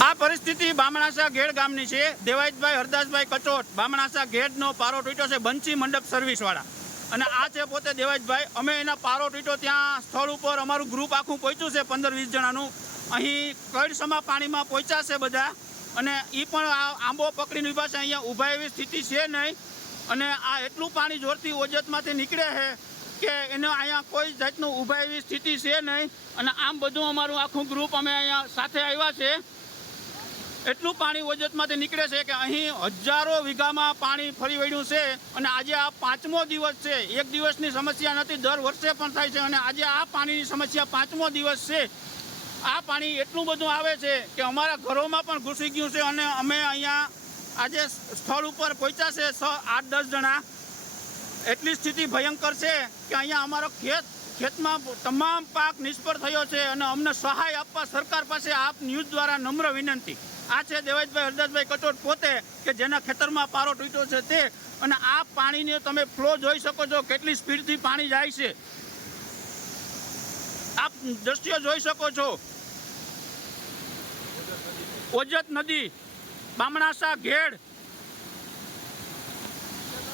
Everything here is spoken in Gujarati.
આ પરિસ્થિતિ બામણાસા ઘેડ ગામની છે। દેવાયતભાઈ હરદાસભાઈ કચોટ બામણાસા ઘેડનો પારો તૂટ્યો છે બંસી મંડપ સર્વિસવાળા, અને આ છે પોતે દેવાયતભાઈ। અમે એના પારો તૂટ્યો ત્યાં સ્થળ ઉપર અમારું ગ્રુપ આખું પહોંચ્યું છે 15-20 જણાનું। અહીં કડસમા પાણીમાં પહોંચ્યા છે બધા, અને એ પણ આ આંબો પકડીને ઊભા છે। અહીંયા ઊભા એવી સ્થિતિ છે નહીં, અને આ એટલું પાણી જોરથી ઓજતમાંથી નીકળે છે કે એને અહીંયા કોઈ જાતનું ઊભા એવી સ્થિતિ છે નહીં। અને આમ બધું અમારું આખું ગ્રુપ અમે અહીંયા સાથે આવ્યા છે। એટલું પાણી ઓજતમાંથી નીકળે છે કે અહીં હજારો વીઘામાં પાણી ફરી વળ્યું છે, અને આજે આ 5મો દિવસ છે। એક દિવસની સમસ્યા નથી, દર વર્ષે પણ થાય છે, અને આજે આ પાણીની સમસ્યા 5મો દિવસ છે। આ પાણી એટલું બધું આવે છે કે અમારા ઘરોમાં પણ ઘૂસી ગયું છે, અને અમે અહીંયા આજે સ્થળ ઉપર પહોંચ્યા છે 8-10 જણા। એટલી સ્થિતિ ભયંકર છે કે અહીંયા અમારો ખેતમાં તમામ પાક નિષ્ફળ થયો છે, અને અમને સહાય આપવા સરકાર પાસે આપ ન્યૂઝ દ્વારા નમ્ર વિનંતી। આ છે દેવાયતભાઈ હરદાસભાઈ કચોટ પોતે, કે જેના ખેતરમાં પારો તૂટ્યો છે તે, અને આ પાણીને તમે ફ્લો જોઈ શકો છો, કેટલી સ્પીડથી પાણી જાય છે, આપ દ્રશ્યો જોઈ શકો છો। ઓજત નદી બામણાસા ઘેડ